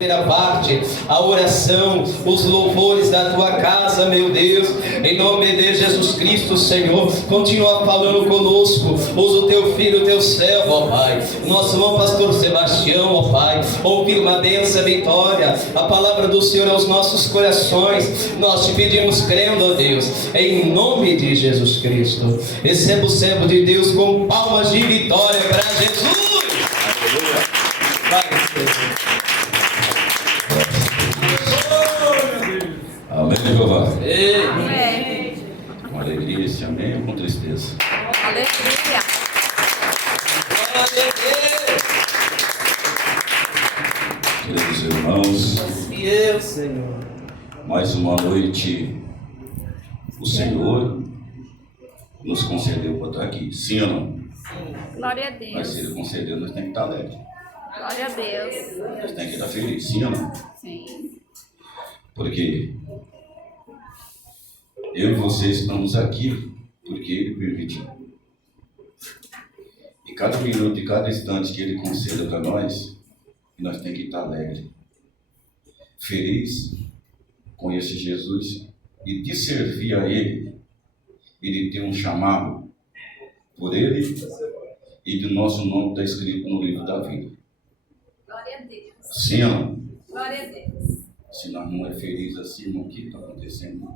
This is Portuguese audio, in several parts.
primeira parte, a oração, os louvores da tua casa, meu Deus, em nome de Jesus Cristo, Senhor, continua falando conosco, usa o teu filho, o teu servo, ó Pai, nosso irmão pastor Sebastião, ó Pai, ouvir uma densa vitória, a palavra do Senhor aos nossos corações, nós te pedimos crendo, ó Deus, em nome de Jesus Cristo. Receba o servo de Deus com palmas de vitória para Jesus. Aleluia. Vai, Senhor. Amém, Jeová? Amém. Com alegria esse amém ou com tristeza? Aleluia. Queridos irmãos, Fiel, Senhor. mais uma noite o Senhor nos concedeu para estar aqui. Sim ou não? Glória a Mas Deus. se Ele concedeu, nós temos que estar alegres. Glória a Deus. Nós temos que estar felizes. Sim ou não? Sim. Porque eu e vocês estamos aqui porque Ele permitiu. E cada minuto e cada instante que Ele conceda para nós temos que estar alegres, feliz com esse Jesus e de servir a Ele. Ele tem um chamado por Ele e de nosso nome está escrito no livro da vida. Glória a Deus. Sim ou não? Glória a Deus. Se nós não é feliz assim, irmão, o que está acontecendo?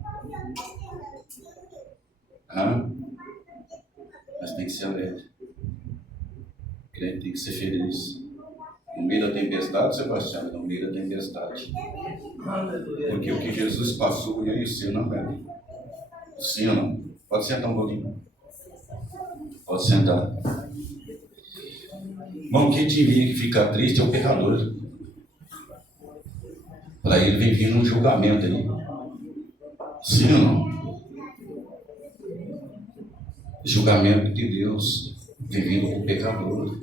Mas tem que ser alegre. O crente tem que ser feliz. No meio da tempestade, Sebastião, no meio da tempestade. Porque o que Jesus passou, e aí você não é. Sim ou não? Pode sentar um pouquinho. Pode sentar. Irmão, quem diria que ficar triste é o pecador. Para ele vem vindo um julgamento aí. Sim ou não? Julgamento de Deus vem vindo com o pecador.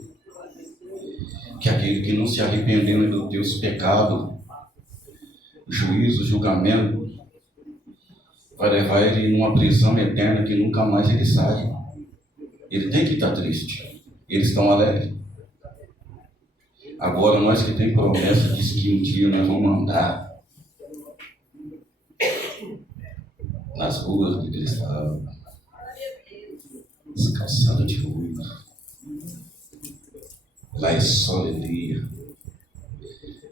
Que aquele que não se arrependeu dos teus pecados, juízo, julgamento, vai levar ele numa prisão eterna que nunca mais ele sai. Ele tem que estar triste. Eles estão alegres. Agora nós que tem promessa, diz que um dia nós vamos andar nas ruas de cristal, descalçado de ruído. Lá é só alegria,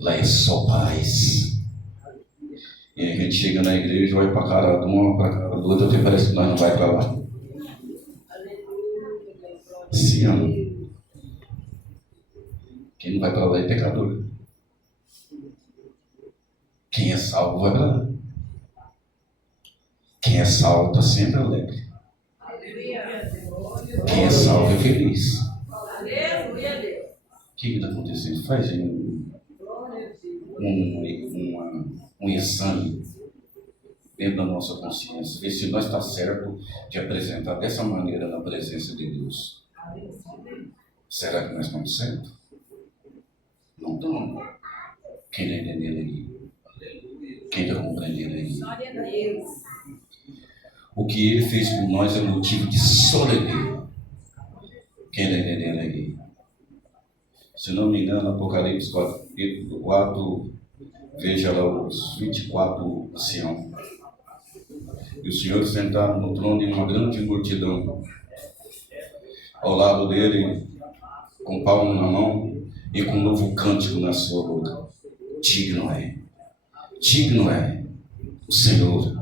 lá é só paz. E a gente chega na igreja, vai para a cara de uma, para a cara do outro, até parece que nós não vai para lá. Sim ou não? Quem não vai para lá é pecador. Quem é salvo vai para lá. Quem é salvo está sempre alegre. Quem é salvo é feliz. O que está acontecendo? Faz um exame dentro da nossa consciência. Ver se nós está certo de apresentar dessa maneira na presença de Deus. Será que nós estamos certos? Não estamos. Quem está entendendo aí? Quem está compreendendo aí? Glória a Deus. O que Ele fez por nós é motivo de só alegria. Quem está entendendo aí? Se não me engano, Apocalipse 4, veja lá os 24 anciãos. E o Senhor sentado no trono de uma grande multidão. Ao lado dele, com palmo na mão e com um novo cântico na sua boca. Digno é o Senhor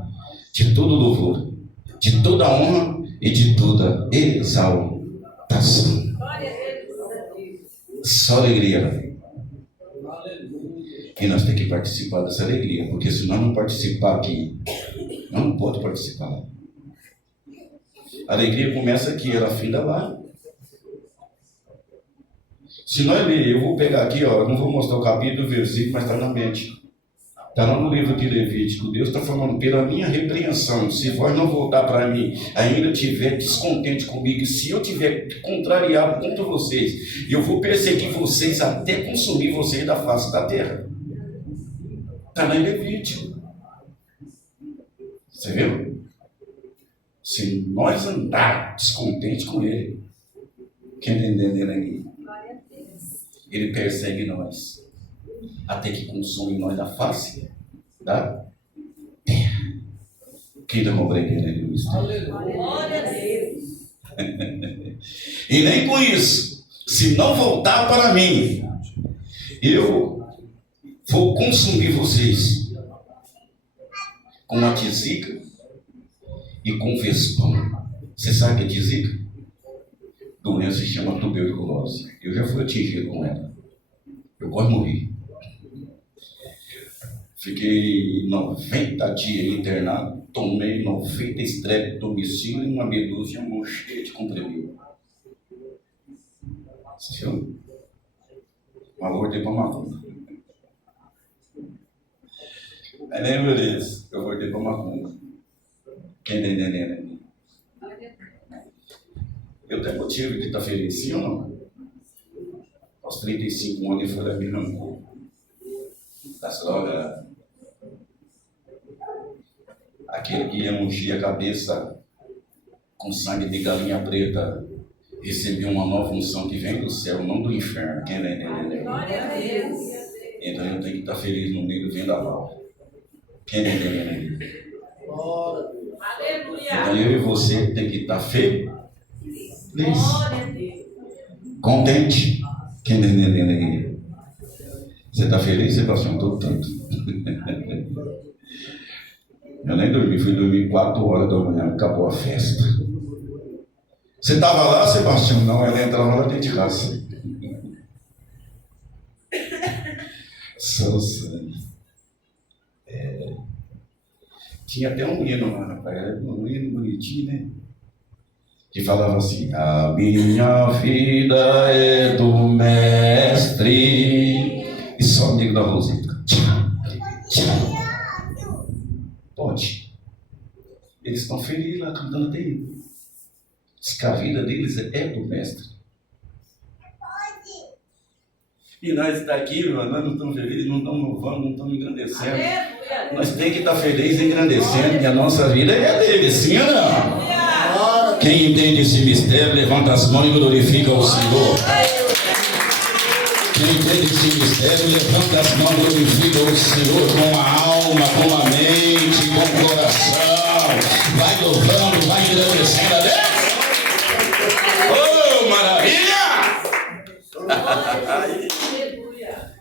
de todo louvor, de toda honra e de toda exaltação. Só alegria. E nós temos que participar dessa alegria, porque se nós não participar aqui, não pode participar lá. A alegria começa aqui, ela finda lá. Se nós ler, eu vou pegar aqui, ó, eu não vou mostrar o capítulo, o versículo, mas está na mente. Está lá no livro de Levítico. Deus está falando, pela minha repreensão, se vós não voltar para mim, ainda estiver descontente comigo, se eu estiver contrariado contra vocês, eu vou perseguir vocês até consumir vocês da face da terra. Está lá em Levítico. Você viu? Se nós andar descontente com ele, quem está entendendo ele aqui? Ele persegue nós. até que consome nós da face da terra. Quem dá uma bregueira aí no mistério? Glória a Deus. E nem com isso, se não voltar para mim, eu vou consumir vocês com a tisica e com vespão. Você sabe o que é tisica? Doença se chama tuberculose. Eu já fui atingido com ela. Eu quase morri. Fiquei 90 dias internado, tomei 90 estreptomicina e uma medusa e uma cheia de comprimido. Você viu? Mas vou voltei para macumba. Aí lembra disso? Eu voltei para macumba. Quem está entendendo? Eu tenho motivo de estar feliz, sim ou não? Aos 35 anos, ele foi lá me arrancou das drogas. Aquele que ia ungir a cabeça com sangue de galinha preta recebeu uma nova unção que vem do céu, não do inferno. Quem vai entender? Glória a Deus. Então eu tenho que estar feliz no meio do vendaval. Quem vai entender? Aleluia. Então eu e você tem que estar feliz. Glória a Deus. Contente. Quem está entendendo aqui? Você está feliz, Sebastião? Estou tanto. Eu nem dormi, fui dormir 4 horas da manhã, acabou a festa. Você estava lá, Sebastião? Não, ela entrava lá dentro de casa. São sangue. Tinha até um hino lá na praia, um hino bonitinho, né? Que falava assim: a minha vida é do mestre. E só amigo da Rosita. Tchau, tchau. Pode. Eles estão felizes lá cantando dele. Diz que a vida deles é do mestre. E nós estamos aqui, nós não estamos felizes, não estamos louvando, não estamos engrandecendo. Aleluia. Nós temos que estar felizes e engrandecendo, que a nossa vida é dele, sim ou não? Quem entende esse mistério, levanta as mãos e glorifica o Senhor. Quem entende esse mistério, levanta as mãos e glorifica o Senhor com a alma, com a mente, com o coração. Vai louvando, vai engrandecendo a Deus. Oh, maravilha!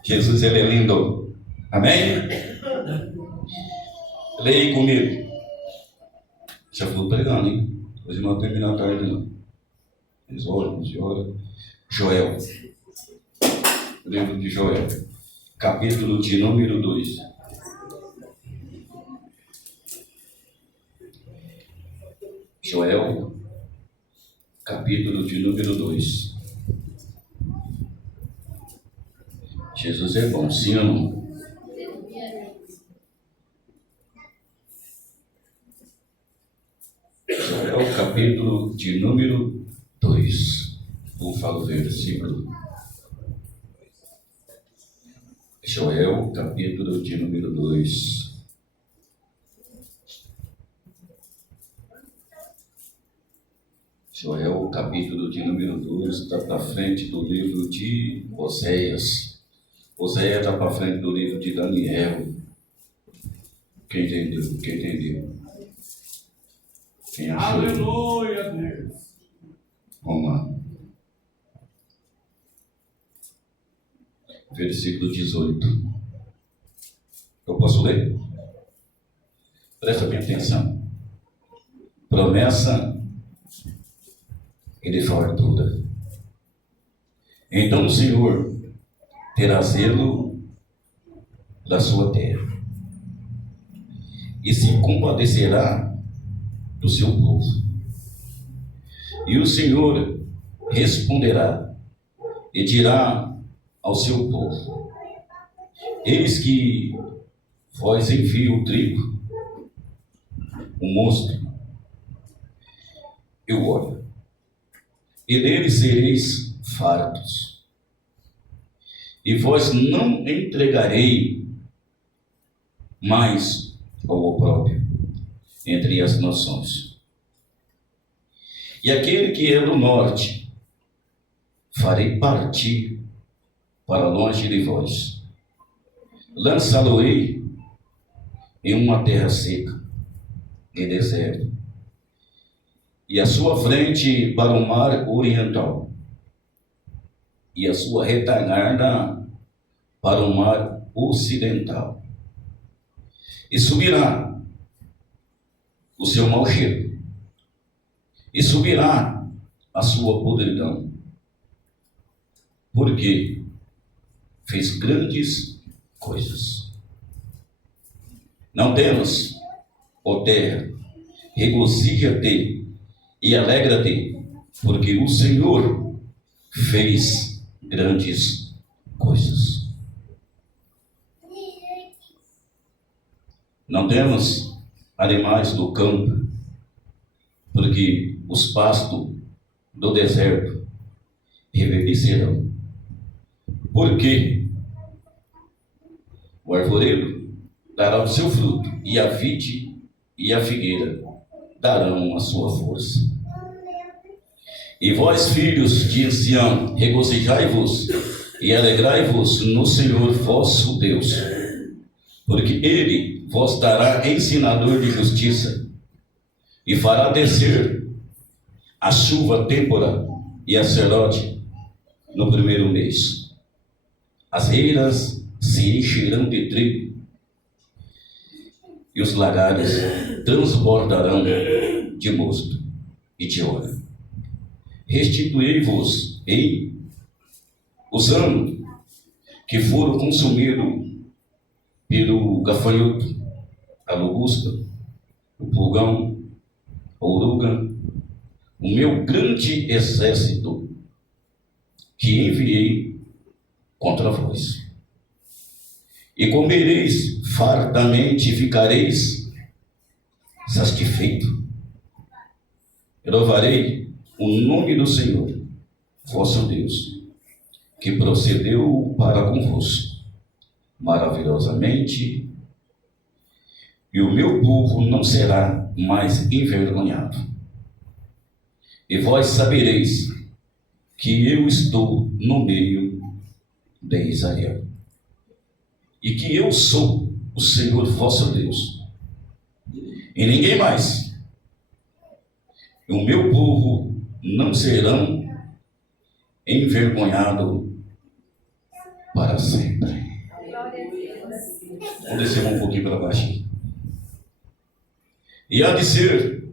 Jesus, ele é lindo. Amém? Leia aí comigo. Já fui pregando, hein? Hoje não terminar a tarde, não. Eles oram. Joel. Livro de Joel. Capítulo de número 2. Joel. Capítulo de número 2. Jesus é bom, sim ou não? Joel, capítulo de número 2. Vou falar o versículo. Joel, capítulo de número 2. Joel, capítulo de número 2, está para frente do livro de Oséias. Oséias está para frente do livro de Daniel. Quem entendeu? Quem achou? Aleluia, Deus. Vamos lá. Versículo 18. Eu posso ler? Presta bem atenção. Promessa e de fartura. Então o Senhor terá zelo da sua terra e se compadecerá do seu povo. E o Senhor responderá e dirá ao seu povo: eis que vós envio o trigo, o mosto e o óleo, e dele sereis fartos. E vós não entregarei mais ao opróbrio entre as nações. E aquele que é do norte farei partir para longe de vós, lançá-lo-ei em uma terra seca e deserta, e a sua frente para o mar oriental, e a sua retaguarda para o mar ocidental. E subirá o seu mau cheiro, e subirá a sua podridão, porque fez grandes coisas. Não temas, ó terra, regozija-te e alegra-te, porque o Senhor fez grandes coisas. Não temas animais do campo, porque os pastos do deserto reverdecerão. Porque o arvoredo dará o seu fruto, e a vide e a figueira darão a sua força. E vós, filhos de Sião, regozijai-vos e alegrai-vos no Senhor vosso Deus, porque Ele vos dará ensinador de justiça, e fará descer a chuva têmpora e a serode no primeiro mês. As eiras se encherão de trigo, e os lagares transbordarão de mosto e de óleo. Restituí-vos em os anos que foram consumidos pelo gafanhoto, a lobusta, o pulgão, a oruga, o meu grande exército que enviei contra vós. E comereis fartamente e ficareis satisfeito. Louvarei o nome do Senhor, vosso Deus, que procedeu para convosco maravilhosamente, e o meu povo não será mais envergonhado. E vós sabereis que eu estou no meio de Israel, e que eu sou o Senhor vosso Deus, e ninguém mais. E o meu povo não serão envergonhados para sempre. Vamos descer um pouquinho para baixo. E há de ser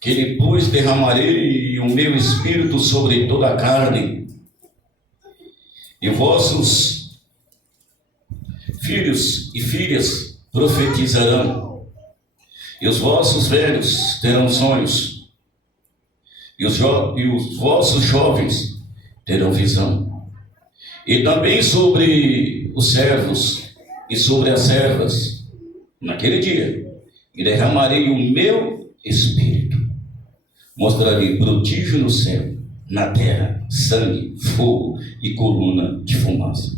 que depois derramarei o meu espírito sobre toda a carne, e vossos filhos e filhas profetizarão, e os vossos velhos terão sonhos, e os vossos jovens terão visão. E também sobre os servos e sobre as servas, naquele dia, e derramarei o meu espírito. Mostrarei prodígio no céu, na terra, sangue, fogo e coluna de fumaça.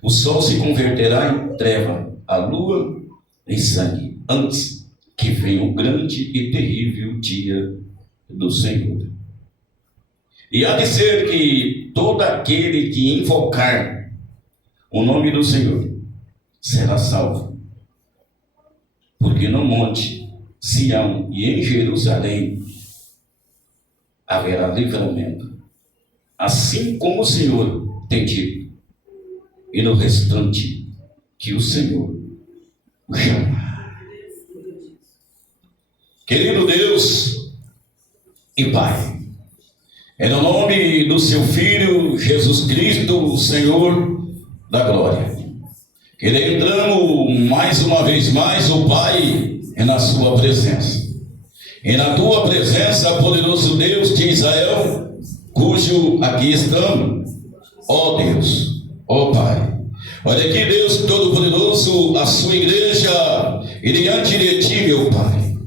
O sol se converterá em treva, a lua em sangue, antes que venha o grande e terrível dia do Senhor. E há de ser que todo aquele que invocar o nome do Senhor será salvo, porque no monte Sião e em Jerusalém haverá livramento, assim como o Senhor tem dito, e no restante que o Senhor o chamar. Querido Deus e Pai, é no nome do seu Filho Jesus Cristo, o Senhor da glória, que entramos mais uma vez mais, o Pai, na sua presença. E na tua presença, poderoso Deus de Israel, cujo aqui estamos, ó Deus, ó Pai. Olha aqui, Deus Todo-Poderoso, a sua igreja, e diante de ti, meu Pai.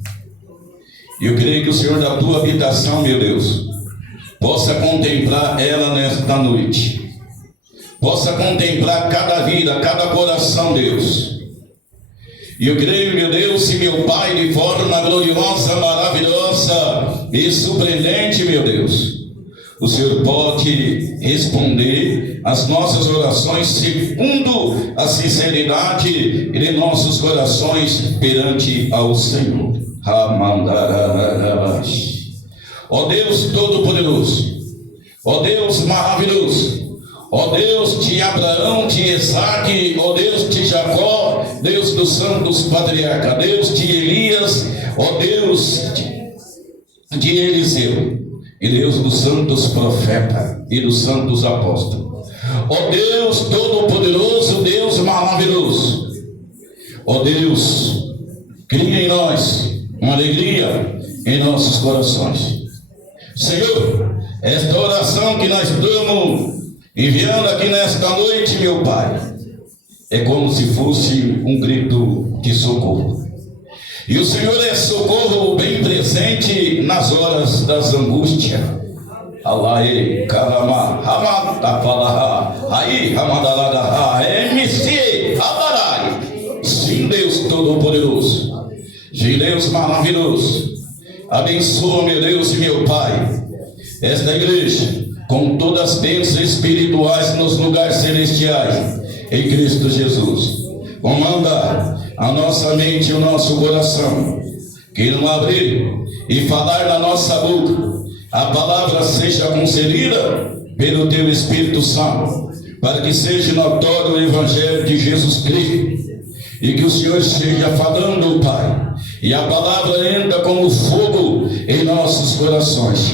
Eu creio que o Senhor da tua habitação, meu Deus, possa contemplar ela nesta noite. Possa contemplar cada vida, cada coração, Deus. E eu creio, meu Deus e meu Pai, de forma gloriosa, maravilhosa e surpreendente, meu Deus. O Senhor pode responder as nossas orações segundo a sinceridade de nossos corações perante ao Senhor. Ó Deus Todo-Poderoso, ó Deus maravilhoso, ó Deus de Abraão, de Isaque, ó Deus de Jacó, Deus dos santos patriarcas, Deus de Elias, ó Deus de Eliseu, e Deus dos santos profetas e dos santos apóstolos. Ó Deus Todo-Poderoso, Deus maravilhoso, ó Deus, cria em nós uma alegria em nossos corações. Senhor, esta oração que nós estamos enviando aqui nesta noite, meu Pai, é como se fosse um grito de socorro. E o Senhor é socorro bem presente nas horas das angústias. Alaê, Karama, Ramatapalaha, Aí, Ramadaladaha, MC, Abarai. Sim, Deus Todo-Poderoso, sim, Deus maravilhoso, abençoa, meu Deus e meu Pai, esta igreja, com todas as bênçãos espirituais nos lugares celestiais, em Cristo Jesus. Comanda a nossa mente e o nosso coração, que não abrir e falar na nossa boca, a palavra seja concedida pelo Teu Espírito Santo, para que seja notório o Evangelho de Jesus Cristo, e que o Senhor esteja falando, Pai, e a palavra entra como fogo em nossos corações.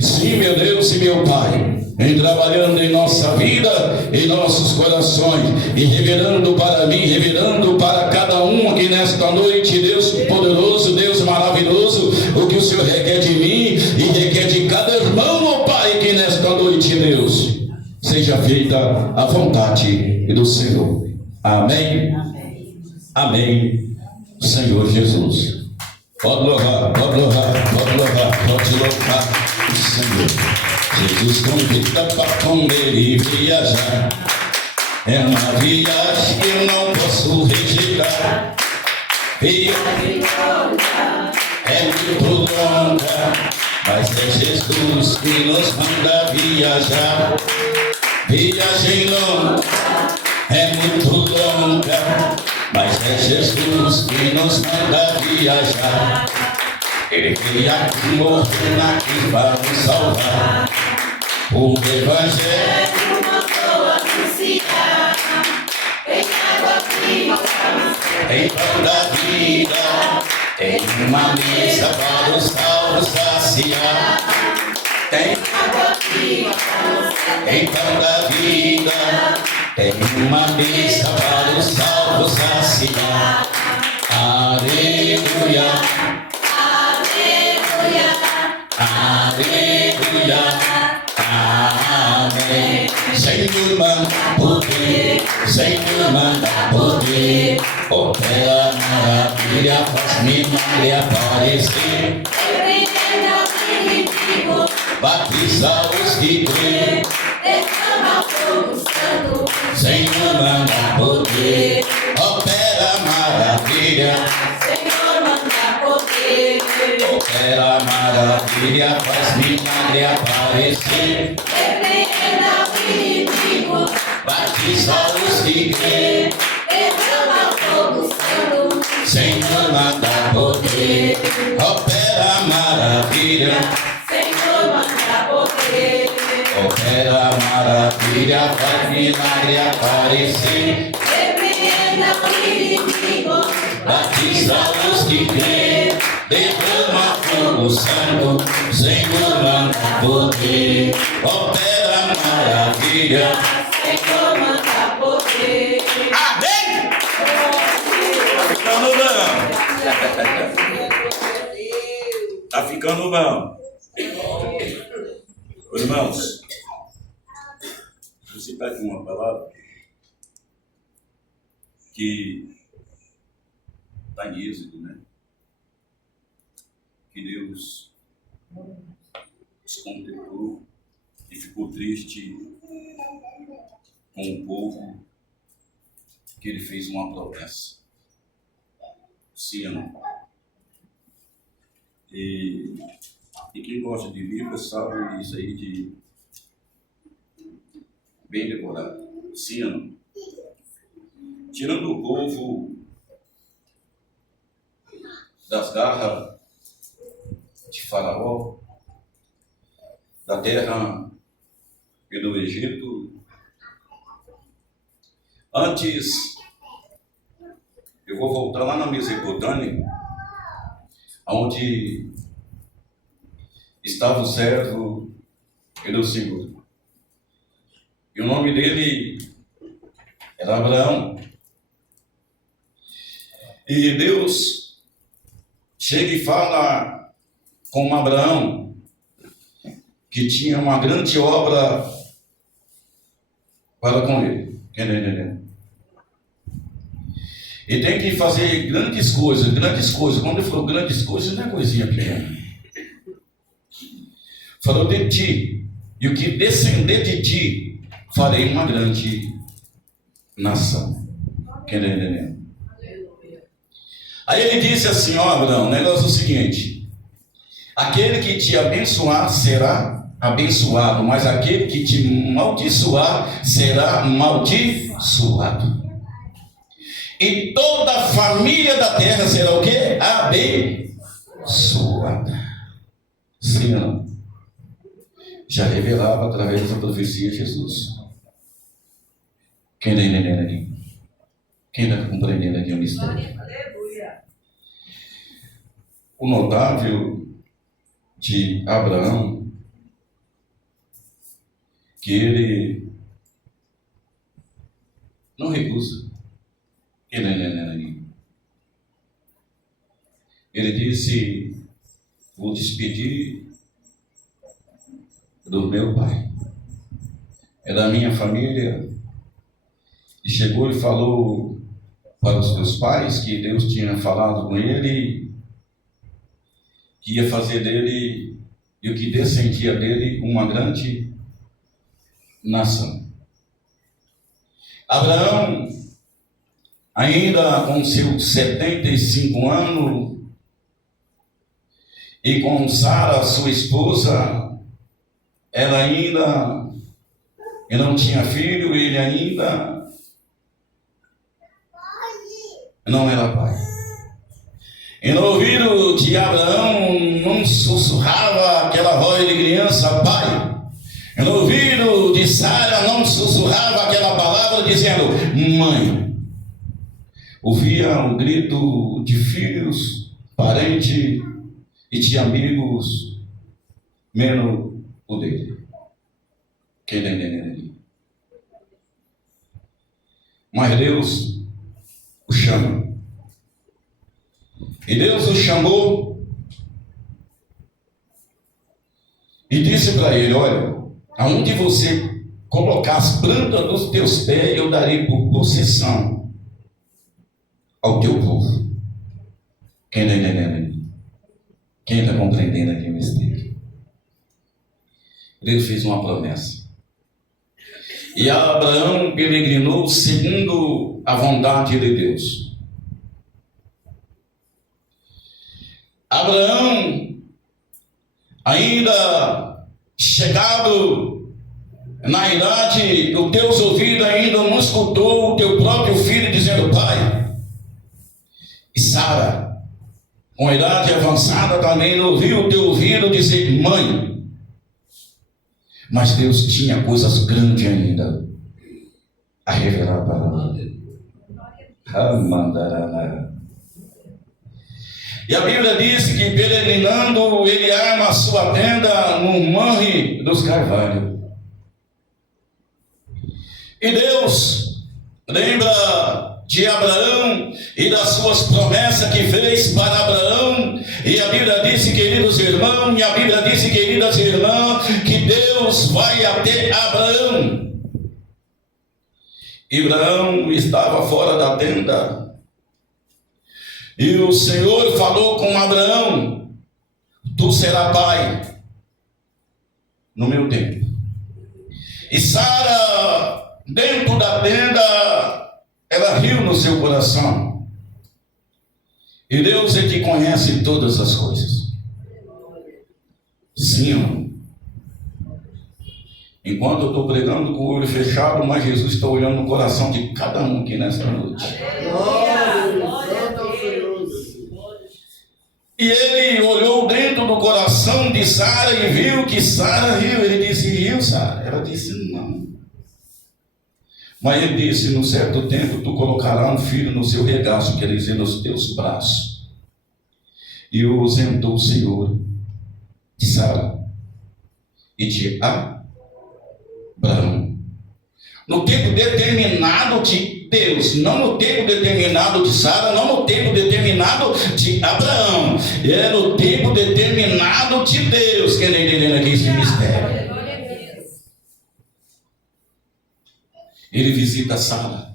Sim, meu Deus e meu Pai, em trabalhando em nossa vida, em nossos corações, e revelando para mim, revelando para cada um aqui nesta noite, Deus poderoso, Deus maravilhoso, o que o Senhor requer de mim e requer de cada irmão, ó Pai, que nesta noite, Deus, seja feita a vontade do Senhor. Amém. Amém. Senhor Jesus. Pode louvar, pode louvar, pode louvar, pode louvar o Senhor. Jesus convida para comer e viajar. É uma viagem que eu não posso rejeitar. Viagem longa, é muito longa, mas é Jesus que nos manda viajar. Viagem longa, é muito longa, mas é Jesus que nos manda viajar. Ele veio aqui morrer na cruz para nos salvar. O Evangelho mandou anunciar. Tem água viva, tem pão da vida, tem uma mesa para os salvos saciar. Tem água viva, tem pão da vida, tem uma mesa para os salvos saciar. Aleluia, aleluia, aleluia, amém. Senhor manda poder, Senhor manda poder, opera maravilha, faz milagre aparecer. Batiza os que crê, derrama fogo santo, Senhor manda poder, opera maravilha, Senhor manda poder, opera maravilha, faz milagre aparecer. Repreenda o inimigo, batiza os que crê, derrama fogo santo, Senhor manda poder, opera maravilha, Senhor manda poder, opera maravilha, faz milagre aparecer. Repreenda o inimigo, batiza os que crê, derrama fogo santo, Senhor manda poder, opera maravilha, Senhor manda poder. Amém! Tá ficando bom. Irmãos, você está com uma palavra que está em Êxodo, né? Que Deus os contemplou e ficou triste com o povo, que ele fez uma promessa. Sim ou não? E quem gosta de Bíblia sabe isso aí de bem decorado. Sino. Tirando o povo das garras de Faraó, da terra e do Egito. Antes, eu vou voltar lá na Mesopotâmia, onde estava o servo do Senhor. E o nome dele era Abraão. E Deus chega e fala com Abraão que tinha uma grande obra para com ele. Quem está entendendo? E tem que fazer grandes coisas, grandes coisas. Quando ele falou grandes coisas, não é coisinha pequena. Falou de ti, e o que descender de ti, farei uma grande nação. Quem está entendendo? Aí ele disse assim, ó Abraão, o negócio é o seguinte: aquele que te abençoar será abençoado, mas aquele que te maldiçoar será maldiçoado. E toda a família da terra será o quê? Abençoada. Sim ou não? Já revelava através da profecia Jesus. Quem está entendendo aqui? Quem está compreendendo aqui o mistério? O notável de Abraão, que ele não recusa. Quem está entendendo aqui? Ele disse: vou despedir do meu pai, é da minha família. E chegou e falou para os seus pais que Deus tinha falado com ele, que ia fazer dele e o que descendia dele uma grande nação. Abraão, ainda com seus 75 anos, e com Sara, sua esposa, ela ainda não tinha filho, ele ainda não era pai. E no ouvido de Abraão não sussurrava aquela voz de criança, pai. E no ouvido de Sara não sussurrava aquela palavra dizendo, mãe. Ouvia um grito de filhos, parentes e de amigos, menos o dele. Quem está entendendo ali? Mas Deus o chama. E Deus o chamou e disse para ele, olha, aonde você colocar as plantas dos teus pés, eu darei por possessão ao teu povo. Quem está entendendo ali? Quem está compreendendo aqui o mistério? Deus fez uma promessa. E Abraão peregrinou segundo a vontade de Deus. Abraão, ainda chegado na idade, os teus ouvidos ainda não escutou o teu próprio filho dizendo, pai. E Sara, com idade avançada, também não ouviu o teu ouvido dizer, mãe. Mas Deus tinha coisas grandes ainda a revelar para ele. E a Bíblia diz que peregrinando ele arma a sua tenda no Monte dos Carvalhos. E Deus lembra de Abraão e das suas promessas que fez para Abraão. E a Bíblia disse, queridos irmãos, e a Bíblia disse, queridas irmãs, que Deus vai até Abraão. E Abraão estava fora da tenda. E o Senhor falou com Abraão, tu serás pai no meu tempo. E Sara, dentro da tenda, ela riu no seu coração. E Deus é que conhece todas as coisas. Sim ou não? Enquanto eu estou pregando com o olho fechado, mas Jesus está olhando no coração de cada um aqui nessa noite. E ele olhou dentro do coração de Sara e viu que Sara riu. Ele disse, riu, Sara? Ela disse, não. Mas ele disse, no certo tempo, tu colocarás um filho no seu regaço, quer dizer, nos teus braços. E o ausentou o Senhor de Sara e de Abraão. No tempo determinado de Deus, não no tempo determinado de Sara, não no tempo determinado de Abraão. É no tempo determinado de Deus. Quem está entendendo aqui esse mistério? Ele visita Sara.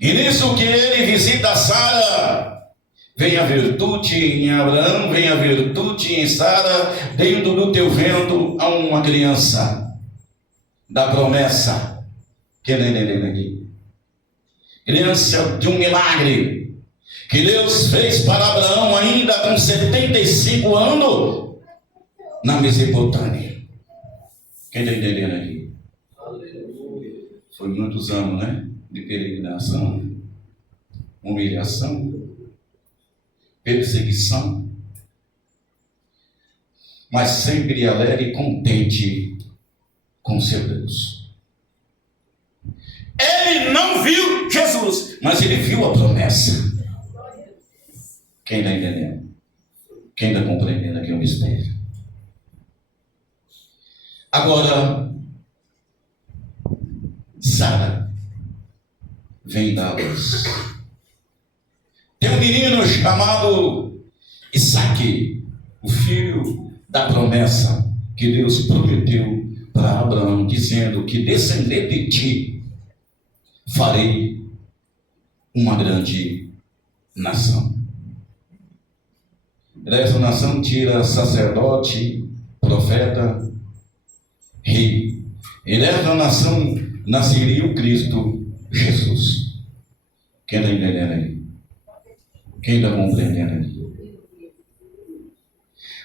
E nisso que ele visita Sara, vem a virtude em Abraão, vem a virtude em Sara. Dentro do teu ventre há uma criança da promessa. Quem está entendendo aqui? Criança de um milagre que Deus fez para Abraão ainda com 75 anos na Mesopotâmia. Quem está entendendo aqui? Foi muitos anos, né? De peregrinação, humilhação, perseguição, mas sempre alegre e contente com seu Deus. Ele não viu Jesus, mas ele viu a promessa. Quem está entendendo? Quem está compreendendo aqui o mistério? Agora, Sara vem da luz. Tem um menino chamado Isaque, o filho da promessa que Deus prometeu para Abraão, dizendo que descendendo de ti farei uma grande nação. Dessa nação tira sacerdote, profeta, rei. E dessa nação nasceria o Cristo Jesus. Quem está entendendo aí? Quem está compreendendo aí?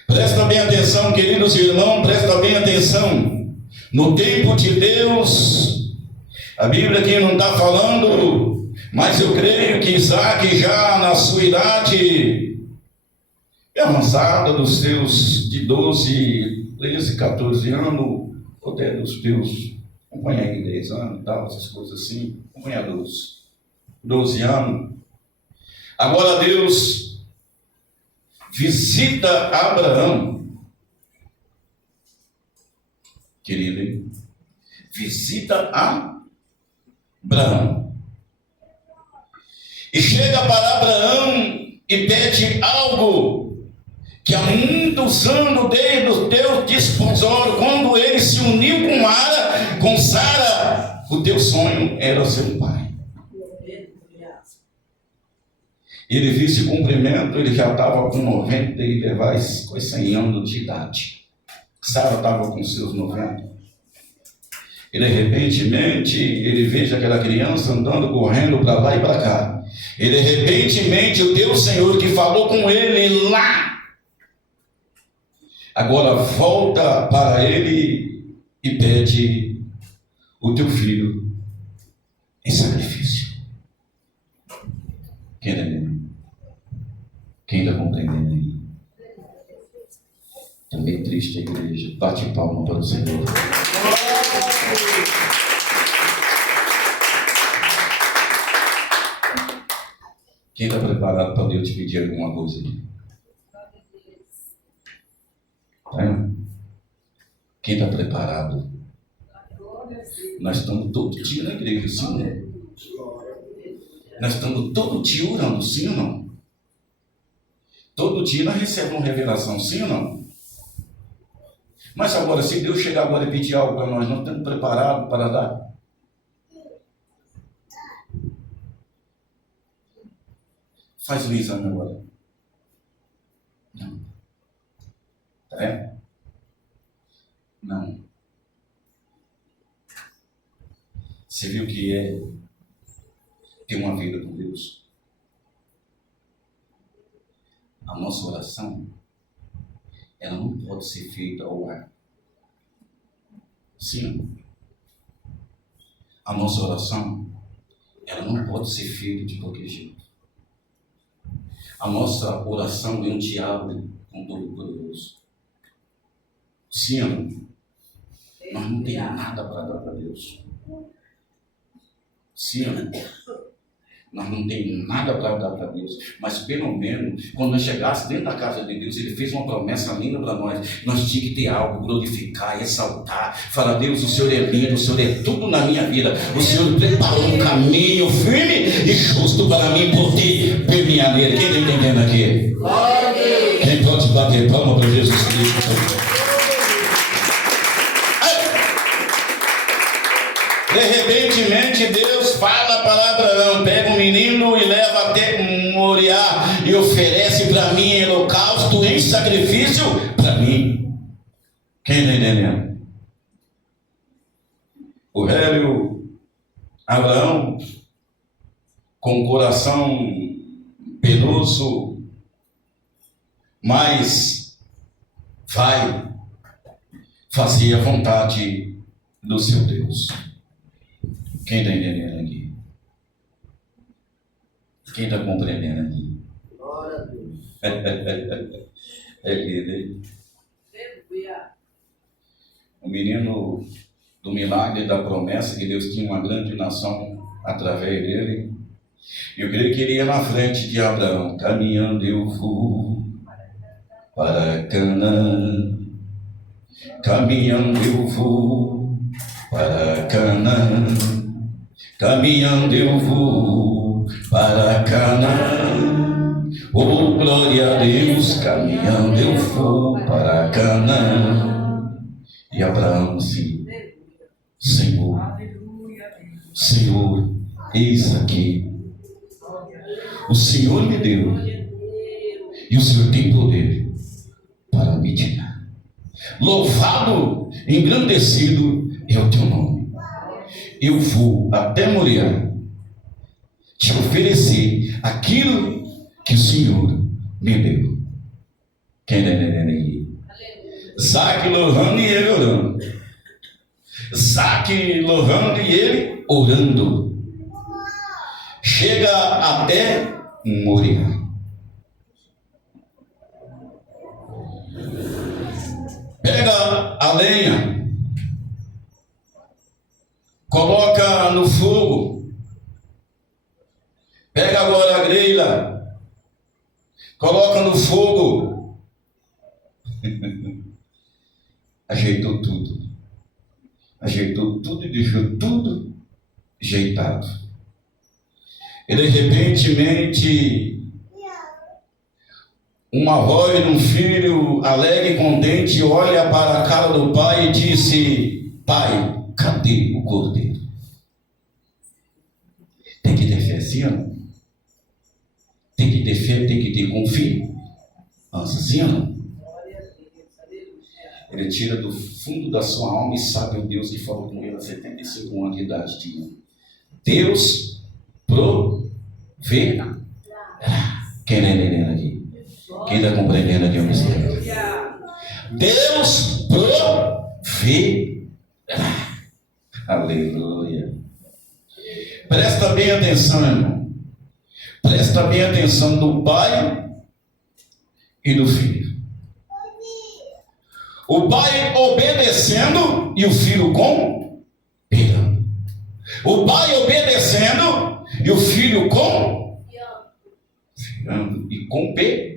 Presta bem atenção, queridos irmãos, presta bem atenção. No tempo de Deus, a Bíblia aqui não está falando, mas eu creio que Isaac já na sua idade avançada, dos seus de 12, 13, 14 anos, ou até dos teus, acompanha aí 10 anos e tal, essas coisas assim, acompanha 12 anos. Agora Deus visita Abraão, querido, visita Abraão, e chega para Abraão e pede algo que há muitos anos, desde o teu desposório, quando ele se uniu com Sara, o teu sonho era ser um pai. Ele viu esse cumprimento, ele já estava com 90 e levar 100 anos de idade. Sara estava com seus 90. E de repentemente, ele veja aquela criança andando, correndo para lá e para cá. E de repentemente, o teu Senhor que falou com ele lá, agora volta para ele e pede o teu filho em sacrifício. Quem está entendendo? Quem está compreendendo aí? Está meio triste a igreja. Bate palma para o Senhor. Quem está preparado para Deus te pedir alguma coisa aqui? Tá? Quem está preparado? Nós estamos todo dia na igreja, sim ou não? Nós estamos todo dia orando, sim ou não? Todo dia nós recebemos uma revelação, sim ou não? Mas agora, se Deus chegar agora e pedir algo para nós, não estamos preparados para dar? Faz o exame agora. Não. É? Não. Você viu que é ter uma vida com Deus? A nossa oração ela não pode ser feita ao ar. Sim. A nossa oração, ela não pode ser feita de qualquer jeito. A nossa oração é um diálogo com o Todo-Poderoso. Sim. Nós não temos nada para dar para Deus. Sim. Nós não temos nada para dar para Deus, mas pelo menos, quando nós chegássemos dentro da casa de Deus, Ele fez uma promessa linda para nós. Nós tínhamos que ter algo, glorificar, exaltar, falar: Deus, o Senhor é lindo, o Senhor é tudo na minha vida. O Senhor preparou um caminho firme e justo para mim, por ti, permear nele. Quem está entendendo aqui? Quem pode bater palma para Jesus Cristo? De repente, Deus fala para Abraão: pega um menino e leva até Moriá e oferece para mim em holocausto, em sacrifício para mim. Quem está entendendo? O velho Abraão, com o coração penoso, mas vai fazer a vontade do seu Deus. Quem está entendendo aqui? Quem está compreendendo aqui? Glória a Deus. É lindo, hein? O menino do milagre, da promessa, que Deus tinha uma grande nação através dele. Eu creio que ele ia na frente de Abraão: caminhando eu vou para Canaã, caminhando eu vou para Canaã, caminhando eu vou para Canaã. Oh, glória a Deus, caminhando eu vou para Canaã. E Abraão disse: Senhor, Senhor, eis aqui. O Senhor me deu e o Senhor tem poder para me tirar. Louvado, engrandecido é o teu nome. Eu vou até Moriá te oferecer aquilo que o Senhor me deu. Quem está entendendo aí? Isaac louvando e ele orando. Isaac louvando e ele orando. Chega até Moriá. Pega a lenha, coloca no fogo. Pega agora a grelha, coloca no fogo. Ajeitou tudo e deixou tudo ajeitado. E de repente, uma voz de um filho alegre e contente olha para a cara do pai e disse: pai, cadê o cordeiro? Tem que ter fé, sim ou não? Tem que ter fé, tem que ter confiança, sim ou não? Ele tira do fundo da sua alma e sabe o Deus que falou com ele a 75 anos de idade tinha. Deus proverá. Quem está entendendo aqui? Quem está compreendendo aqui o mistério? Deus proverá. Aleluia. Presta bem atenção, irmão. Presta bem atenção do pai e do filho. O pai obedecendo e o filho confiando. O pai obedecendo e o filho confiando e confiando.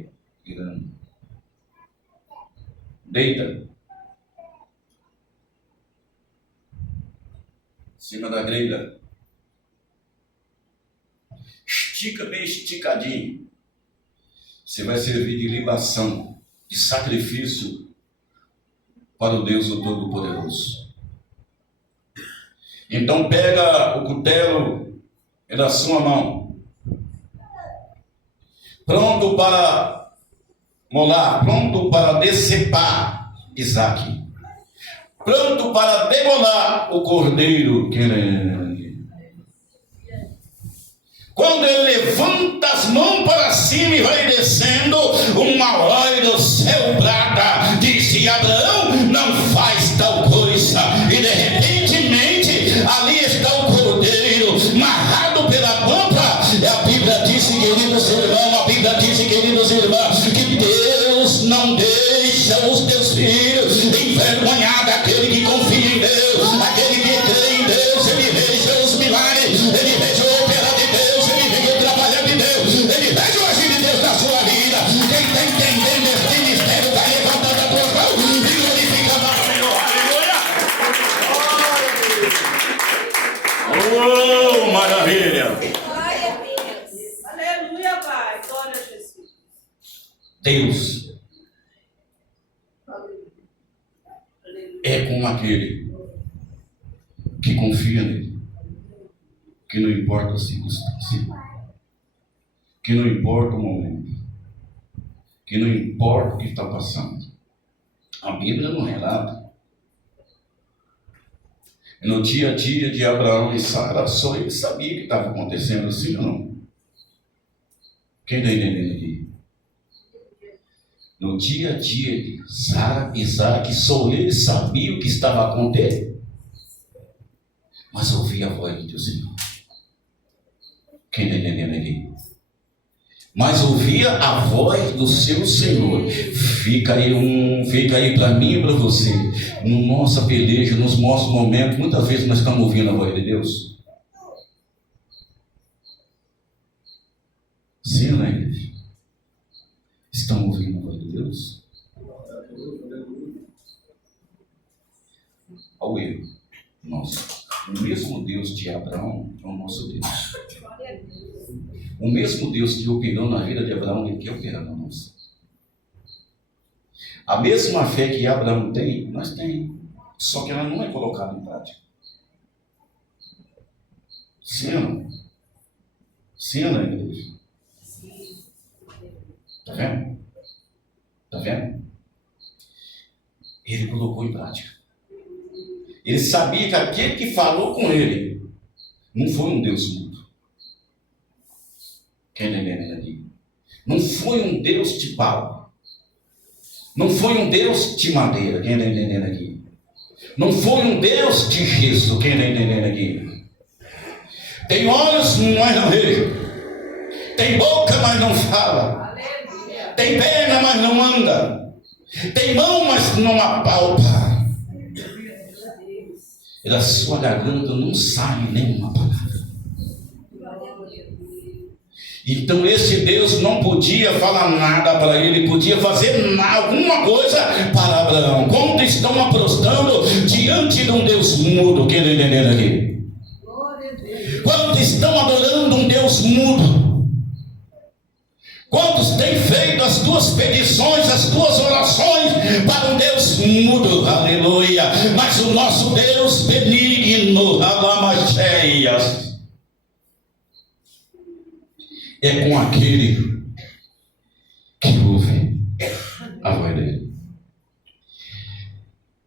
Deita. Em cima da grelha. Estica bem esticadinho. Você vai servir de libação, de sacrifício para o Deus o Todo-Poderoso. Então pega o cutelo da sua mão, pronto para molar, pronto para decepar Isaac, pronto para degolar o cordeiro. Quando ele levanta as mãos para cima e vai descendo, uma voz do céu brada: se Abraão não faz tal coisa, e de repentemente ali está o cordeiro, amarrado pela pampa. A Bíblia diz, queridos irmãos, que Deus não deixa os teus filhos envergonhados. Aquele que confia em Deus, aquele que crê em Deus, ele veja os milagres, ele veja o operar de Deus, ele veja o trabalhar de Deus, ele veja o agir de Deus na sua vida. Quem está entendendo esse mistério está levantando a tua mão e glorificando a Senhor. Oh, maravilha! Aleluia, Pai. Glória a Jesus. Deus é como aquele que confia nele, que não importa a circunstância, que não importa o momento, que não importa o que está passando. A Bíblia não relata. No dia a dia de Abraão e Sara, só ele sabia o que estava acontecendo, assim ou não? Quem está entendendo aqui? No dia a dia de Sara e Isaac, só ele sabia o que estava acontecendo, mas ouvia a voz do Senhor. Quem está entendendo aqui? Mas ouvia a voz do seu Senhor. Fica aí para mim e para você. No nossa peleja, nos nossos momentos, muitas vezes nós estamos ouvindo a voz de Deus. Sim, não é, igreja? Estão ouvindo a voz de Deus? Ao erro nosso. O mesmo Deus de Abraão é o nosso Deus. O mesmo Deus que operou na vida de Abraão, ele quer operar na nossa. A mesma fé que Abraão tem, nós temos. Só que ela não é colocada em prática. Sim ou não? Sim ou não, igreja? Está vendo? Está vendo? Ele colocou em prática. Ele sabia que aquele que falou com ele não foi um Deus mudo. Quem está entendendo aqui? Não foi um Deus de pau. Não foi um Deus de madeira. Quem está entendendo aqui? Não foi um Deus de gesso. Quem está entendendo aqui? Tem olhos, mas não vejo. Tem boca, mas não fala. Tem perna, mas não anda. Tem mão, mas não apalpa. E da sua garganta não sai nenhuma palavra. Então esse Deus não podia falar nada para ele, podia fazer alguma coisa para Abraão. Quando estão aprostando diante de um Deus mudo, quem está entendendo aqui? Quando estão adorando um Deus mudo, quantos têm feito as tuas petições, as tuas orações para um Deus mudo? Aleluia! Mas o nosso Deus benigno, alamacheias, é com aquele que ouve a voz dele.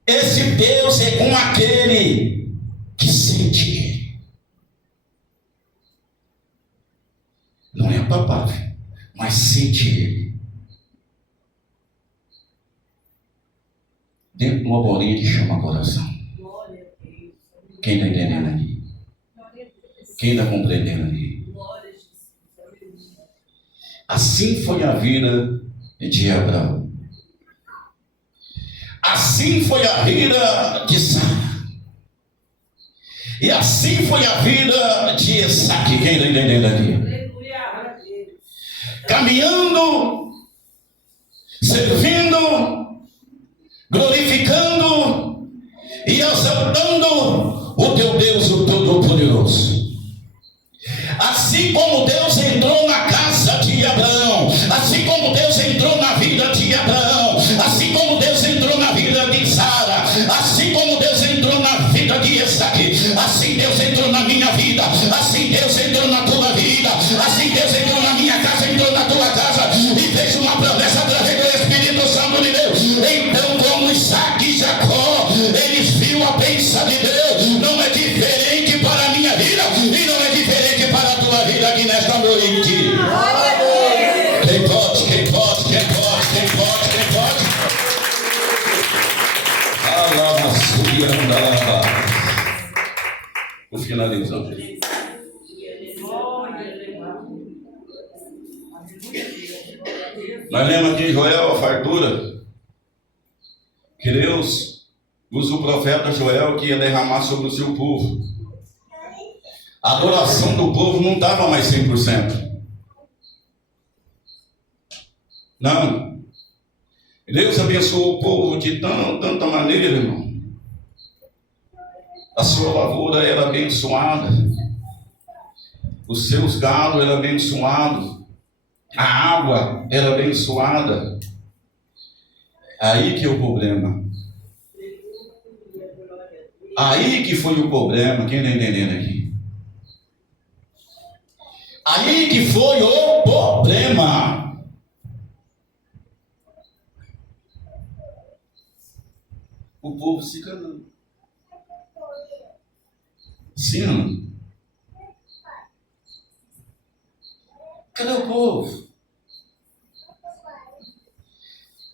Esse Deus é com aquele que sente ele. Não é palpável, mas sente ele. Dentro de uma bolinha que chama coração. Quem está entendendo aqui? Quem está compreendendo aqui? Assim foi a vida de Abraão. Assim foi a vida de Sara. E assim foi a vida de Isaac. Quem está entendendo aqui? Caminhando, servindo, glorificando e exaltando o teu Deus, o Todo-Poderoso. Assim como Deus entrou na casa de Abraão, assim como Deus entrou na vida de Abraão, assim como Deus entrou na vida de Sara, assim como Deus entrou na vida de Isaac, assim Deus entrou na minha vida, assim Deus entrou na tua vida, assim Deus entrou na minha casa, entrou na tua casa e fez uma promessa através do Espírito Santo de Deus. Então, como Isaac Vou finalizando. Nós lemos aqui em Joel a fartura, que Deus usa o profeta Joel que ia derramar sobre o seu povo. A adoração do povo não estava mais 100%. Não. Deus abençoou o povo de tanta maneira, irmão. A sua lavoura era abençoada. Os seus gados eram abençoados. A água era abençoada. Aí que é o problema. Aí que foi o problema. Quem está entendendo aqui? Aí que foi o problema. O povo se enganando. Sim ou não? Cadê o povo?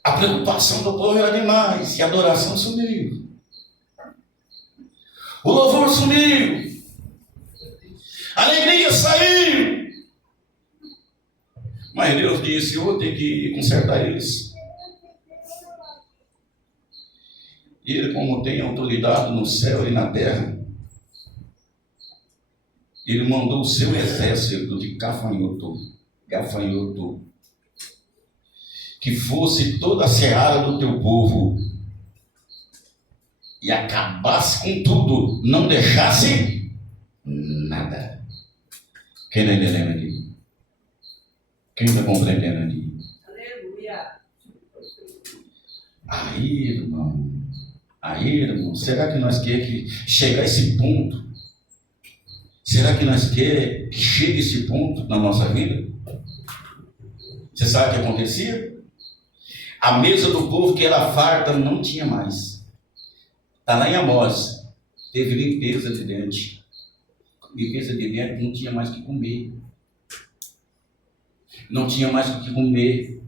A preocupação do povo era demais e a adoração sumiu. O louvor sumiu. A alegria saiu. Mas Deus disse: eu vou ter que consertar isso. E Ele, como tem autoridade no céu e na terra, Ele mandou o seu exército de gafanhoto, que fosse toda a seara do teu povo e acabasse com tudo, não deixasse nada. Quem está entendendo aqui? Quem está compreendendo aqui? Aleluia. Aí, irmão, será que nós queremos chegar a esse ponto? Será que nós queremos que chegue a esse ponto na nossa vida? Você sabe o que acontecia? A mesa do povo que era farta não tinha mais. Está lá em Amós. Teve limpeza de dente. Limpeza de dente, não tinha mais o que comer. Não tinha mais o que comer.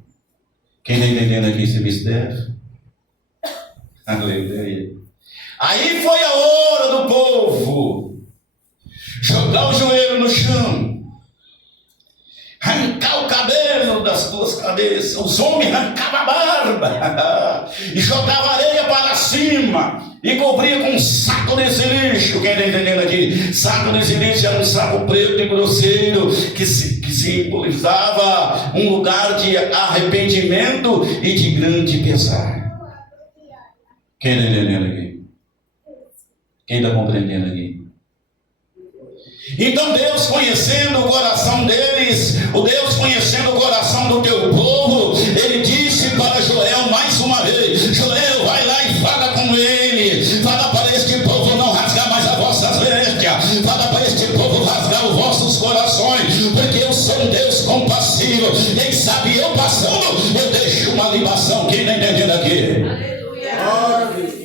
Quem está entendendo aqui esse mistério? Aleluia. Aí foi a hora do povo jogar o joelho no chão, arrancar o cabelo das duas cabeças. Os homens arrancavam a barba e jogavam areia para cima e cobria com um saco desse lixo. Quem está entendendo aqui? Saco desse lixo era um saco preto e grosseiro que simbolizava um lugar de arrependimento e de grande pesar. Quem está entendendo aqui? Quem está compreendendo aqui? Então Deus, conhecendo o coração deles, o Deus conhecendo o coração do teu povo, Ele disse para Joel mais uma vez: Joel, vai lá e fala com ele, fala para este povo não rasgar mais as vossas vestes, fala para este povo rasgar os vossos corações, porque eu sou um Deus compassivo. Quem sabe eu passando, eu deixo uma libação. Quem está entendendo aqui?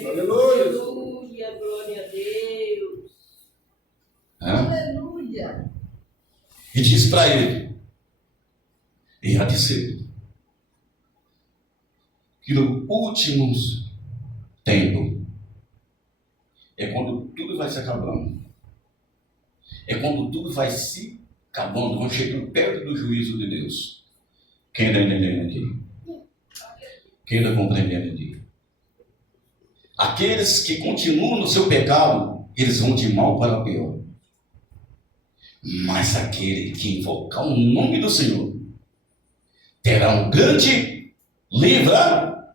Aleluia, glória a Deus. Aleluia. E diz para ele: e há de ser que no último tempo é quando tudo vai se acabando, é quando tudo vai se acabando, vão chegando perto do juízo de Deus. Quem está entendendo aqui? Quem está compreendendo aqui? Aqueles que continuam no seu pecado, eles vão de mal para pior. Mas aquele que invocar o nome do Senhor terá um grande livramento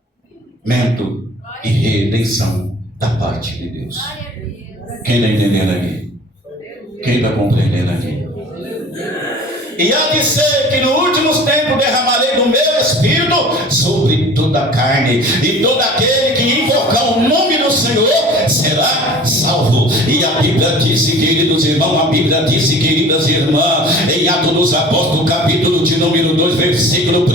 e redenção da parte de Deus. Quem está entendendo aqui? Quem está compreendendo aqui? E há de ser que no últimos tempos derramarei do meu Espírito sobre toda a carne, e todo aquele que invocar o nome do Senhor será salvo. E a Bíblia disse, queridos irmãos, a Bíblia disse, queridas irmãs, em Atos dos Apóstolos, capítulo de número 2, versículo 1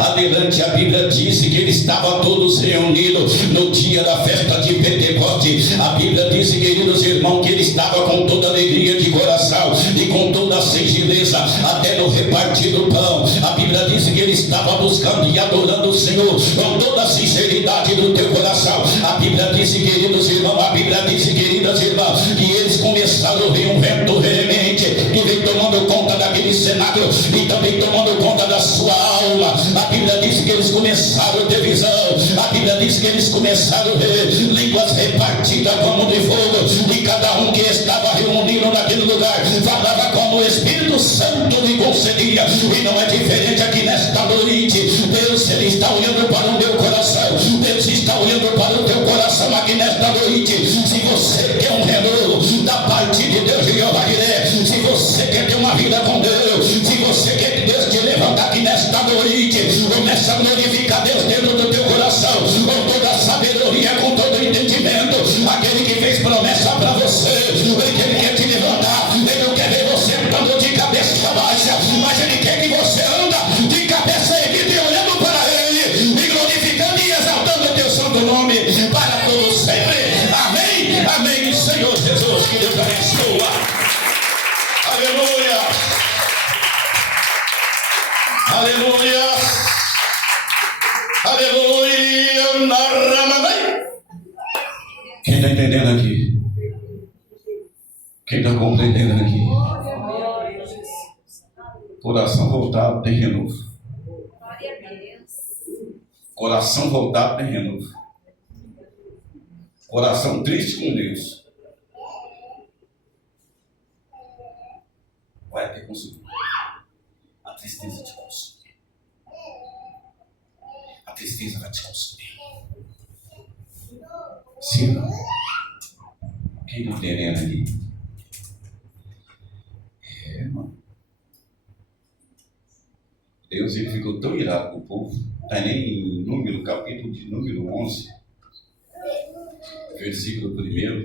adelante, a Bíblia disse que eles estavam todos reunidos no dia da festa de Pentecostes. A Bíblia disse, queridos irmãos, que ele estava com toda alegria de coração e com toda a singeleza, até no repartir do pão. A Bíblia diz que ele estava buscando e adorando o Senhor com toda a sinceridade do teu coração. A Bíblia diz, queridos irmãos, a Bíblia diz, queridas irmãs, que eles começaram houve um vento veemente que vem tomando conta daquele cenáculo e também tomando conta da sua alma. A Bíblia diz que eles começaram a ter visão. A Bíblia diz que eles começaram a ver línguas repartidas como de fogo, e cada um que estava reunido naquele lugar falava como o Espírito Santo lhe concedia. E não é diferente aqui nesta noite. Deus, ele está olhando para o meu coração. Deus está olhando para o teu coração aqui nesta noite. Se você quer um renovo da parte de Deus, Jeová Jireh, se você quer ter uma vida com Deus, se você quer que Deus te levante aqui nesta noite, começa a glorificar Deus dentro do teu coração, com toda a sabedoria, com todo o entendimento. Aquele que fez promessa para você, ele quer te levantar. Ele não quer ver você andando de cabeça baixa, mas ele quer que você anda de cabeça erguida e olhando para ele, e glorificando e exaltando o teu santo nome para todos sempre. Amém, amém. Senhor Jesus, que Deus abençoa. Aleluia, aleluia, aleluia. Narramanai. Quem está entendendo aqui? Quem está compreendendo aqui? Coração voltado tem renovo. Coração voltado tem renovo. Coração triste com Deus vai ter consumido. A tristeza te consome. A tristeza vai te consumir. Sim. Quem está entendendo ali? Irmão. Deus, ele ficou tão irado com o povo. Está nem em número, capítulo de número 11, versículo 1.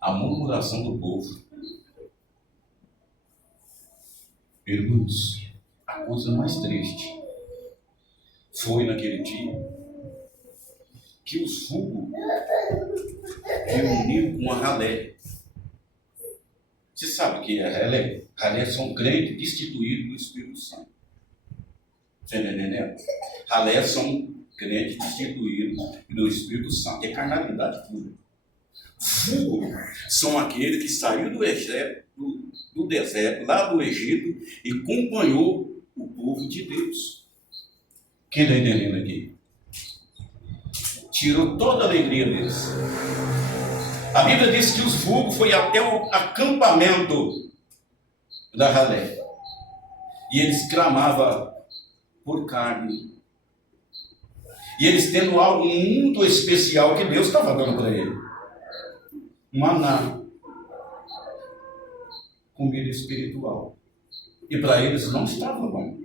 A murmuração do povo. Irmãos, a coisa mais triste foi naquele dia que os fulgos reuniram com a ralé. Você sabe o que é ralé? Ralé são crentes destituídos do Espírito Santo. Você está entendendo? Ralé são crentes destituídos do Espírito Santo. É carnalidade pura. Fulgos são aqueles que saíram do deserto, lá do Egito, e acompanhou o povo de Deus. Quem está entendendo aqui? Tirou toda a alegria deles. A Bíblia diz que os fulgos foi até o acampamento da ralé. E eles clamavam por carne. E eles tendo algo muito especial que Deus estava dando para ele. Maná. Comida espiritual. E para eles não estava bom.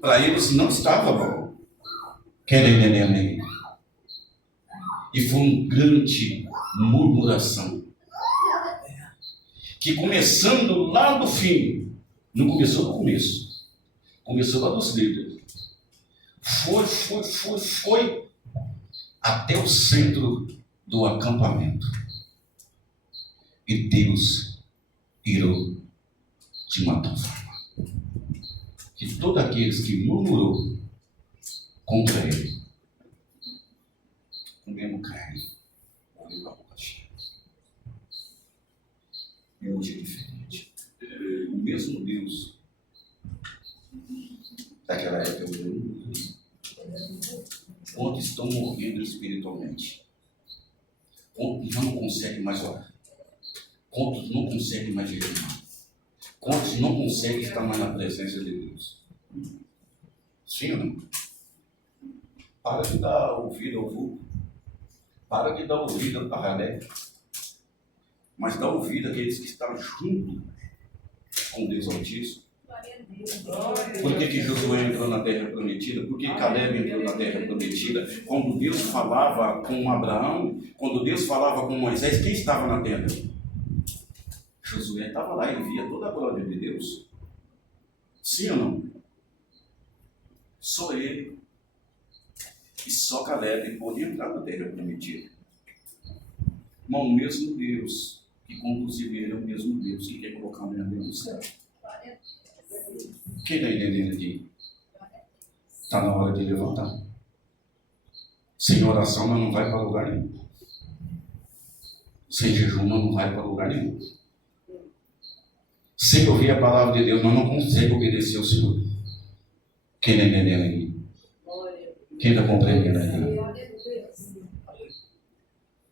Para eles não estava bom. Quem está entendendo aí? E foi uma grande murmuração. Que começando lá do fim, não começou no começo, começou lá dos líderes. Foi até o centro do acampamento. E Deus irou de uma tal forma que todos aqueles que murmurou contra ele, comendo carne, olhando a boca cheia. E hoje é diferente. O mesmo Deus daquela época, quantos estão morrendo espiritualmente? Quantos já não conseguem mais orar? Quantos não conseguem mais jejuar? Quantos não conseguem estar mais na presença de Deus? Sim ou não? Para de dar ouvido ao vulgo. Para de dar ouvido ao ralé. Mas dá ouvido àqueles que estão junto com Deus Altíssimo. Por que Josué entrou na terra prometida? Por que Caleb entrou na terra prometida? Quando Deus falava com Abraão, quando Deus falava com Moisés, quem estava na terra? Josué estava lá e via toda a glória de Deus. Sim ou não? Só ele e só Caleb pôde entrar na terra prometida. Mas o mesmo Deus que conduziu ele é o mesmo Deus que quer colocar o dentro do céu. Quem está entendendo aqui? Está na hora de levantar. Sem oração nós não vai para lugar nenhum. Sem jejum nós não vai para lugar nenhum. Sem ouvir a palavra de Deus, nós não conseguimos obedecer ao Senhor. Quem está entendendo aí? Quem está compreendendo aí?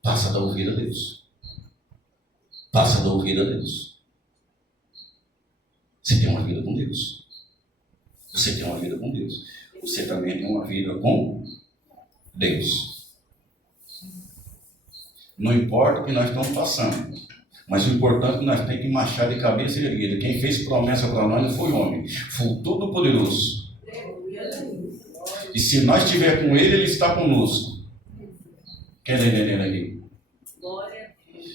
Passa da ouvida a Deus. Passa da ouvida a Deus. Você tem uma vida com Deus. Você tem uma vida com Deus. Você também tem uma vida com Deus. Não importa o que nós estamos passando, mas o importante é que nós temos que marchar de cabeça erguida. Quem fez promessa para nós não foi homem, foi o Todo-Poderoso. E se nós estiver com Ele, Ele está conosco. Quem está entendendo aqui?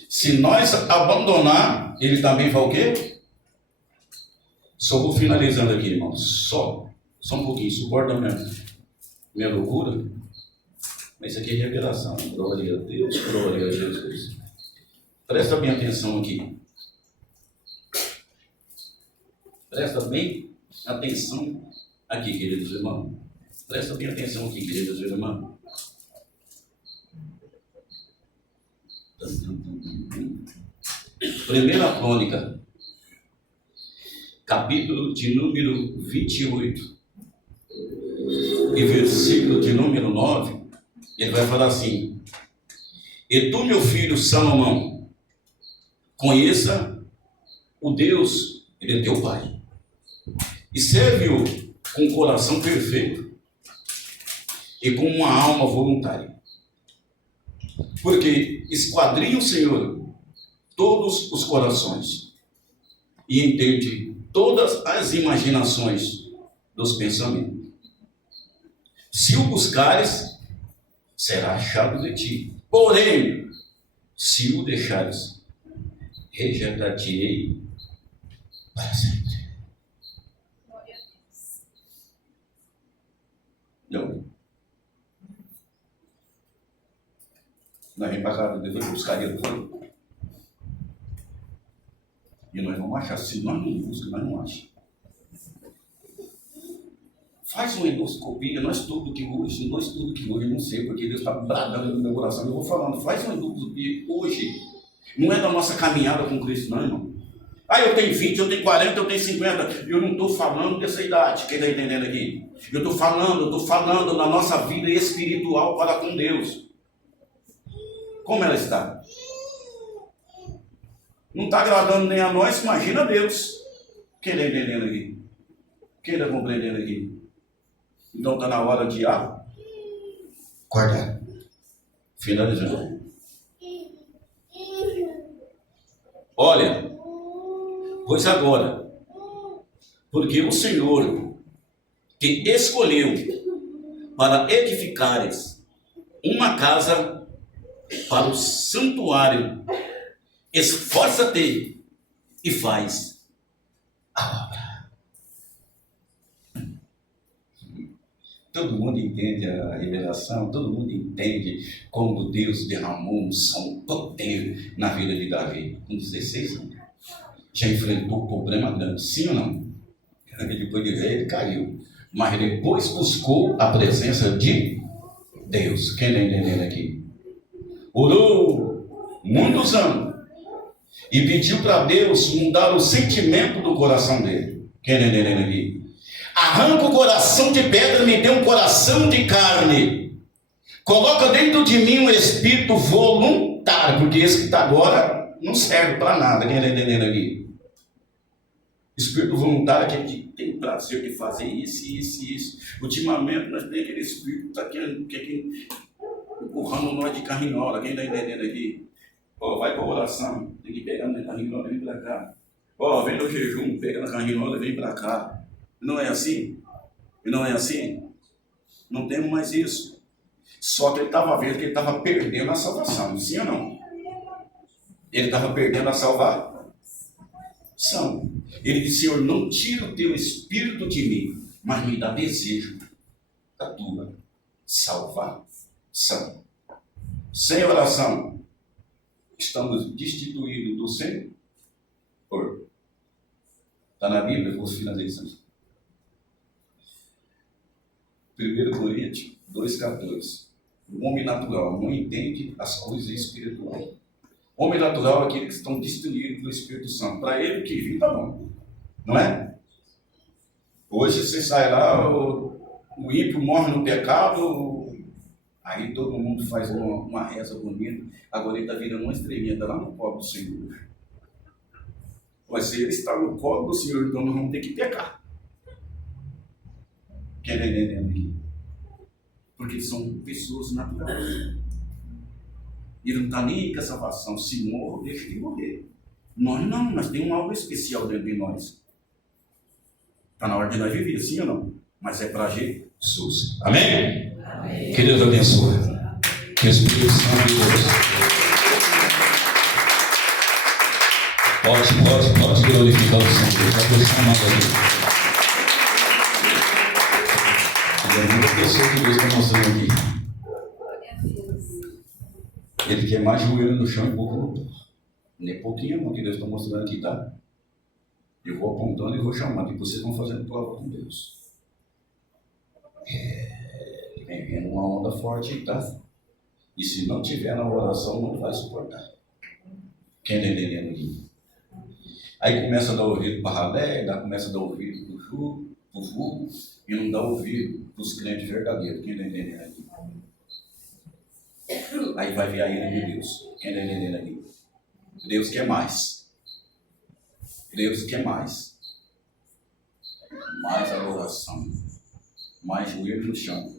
Se nós abandonar, Ele também vai o quê? Só vou finalizando aqui, irmão. Só um pouquinho. Suporta minha loucura. Mas isso aqui é revelação. Glória a Deus, glória a Jesus. Presta bem atenção aqui. Presta bem atenção aqui, queridos irmãos. Presta bem atenção aqui, queridos irmãos. Primeira Crônica, capítulo de número 28 e versículo de número 9, ele vai falar assim: e tu, meu filho Salomão, conheça o Deus, ele é teu pai, e serve-o com um coração perfeito e com uma alma voluntária, porque esquadrinha o Senhor todos os corações e entende todas as imaginações dos pensamentos. Se o buscares, será achado de ti. Porém, se o deixares, rejeitar-te-ei para sempre. Não. Nós vamos para casa de Deus buscar Ele. E nós vamos achar. Se nós não buscamos, nós não achamos. Faz uma endoscopia, não estudo que hoje, não sei, porque Deus está bradando no meu coração. Eu vou falando, faz uma endoscopia hoje. Não é da nossa caminhada com Cristo, não, irmão. Eu tenho 20, eu tenho 40, eu tenho 50. Eu não estou falando dessa idade. Quem está entendendo aqui? Eu estou falando da nossa vida espiritual para com Deus. Como ela está? Não está agradando nem a nós, imagina a Deus. Quem está entendendo aqui? Quem está compreendendo aqui? Então está na hora de acordar. Finalizando. Olha, pois agora, porque o Senhor te escolheu para edificares uma casa para o santuário, esforça-te e faz a obra. Todo mundo entende a revelação, todo mundo entende como Deus derramou unção, poder na vida de Davi. Com 16 anos, já enfrentou problema grande, sim ou não? Depois de ver, ele caiu. Mas depois buscou a presença de Deus. Quem está entendendo aqui? Orou muitos anos e pediu para Deus mudar o sentimento do coração dele. Quem está entendendo aqui? Arranca o coração de pedra, me dê um coração de carne. Coloca dentro de mim um espírito voluntário, porque esse que está agora não serve para nada. Quem está entendendo aqui? Espírito voluntário que a gente tem prazer de fazer isso. Ultimamente nós temos aquele espírito que está aqui empurrando nós de carrinhola. Quem está entendendo aqui? Vai para a oração, tem que pegar na carrinhola, vem para cá. Vem no jejum, pega na carrinhola, vem para cá. Não é assim? Não é assim? Não temos mais isso. Só que ele estava vendo que ele estava perdendo a salvação, sim ou não? Ele estava perdendo a salvação. Ele disse: Senhor, não tira o teu espírito de mim, mas me dá desejo da tua salvação. Sem oração, estamos destituídos do Senhor. Está na Bíblia, vou finalizar. 1 Coríntios 2,14. O homem natural não entende as coisas espirituais, Homem natural é aqueles que estão destruídos pelo Espírito Santo. Para ele, o que vir está bom. Não é? Hoje você sai lá, o ímpio morre no pecado, aí todo mundo faz uma reza bonita. Agora ele está virando uma estrelinha, está lá no colo do Senhor. Mas se ele está no colo do Senhor, então nós vamos ter que pecar. Quem está entendendo aqui? Porque são pessoas naturais. Ele não está nem aí com a salvação. Se morro, deixa de morrer. Nós não, nós temos algo especial dentro de nós. Está na hora de nós viver, sim ou não? Mas é para Jesus. Amém? Amém? Que Deus abençoe. Que o Espírito Santo de Deus pode glorificar o Senhor. Já estou chamando aqui. É muita pessoa que Deus está mostrando aqui. Ele quer mais joelho no chão e pouco no pó. Nem pouquinho não, que Deus está mostrando aqui, tá? Eu vou apontando e vou chamando. E vocês vão fazendo prova com Deus. Vem vendo uma onda forte aí, tá? E se não tiver na oração, não vai suportar. Quem está entendendo aqui? Aí começa a dar ouvido para ralé, começa a dar ouvido para o vulgo, e não dá ouvido para os crentes verdadeiros. Quem está entendendo aqui? Aí vai vir a ira de Deus. Quem está entendendo aqui? Deus quer mais. Deus quer mais. Mais adoração. Mais joelho no chão.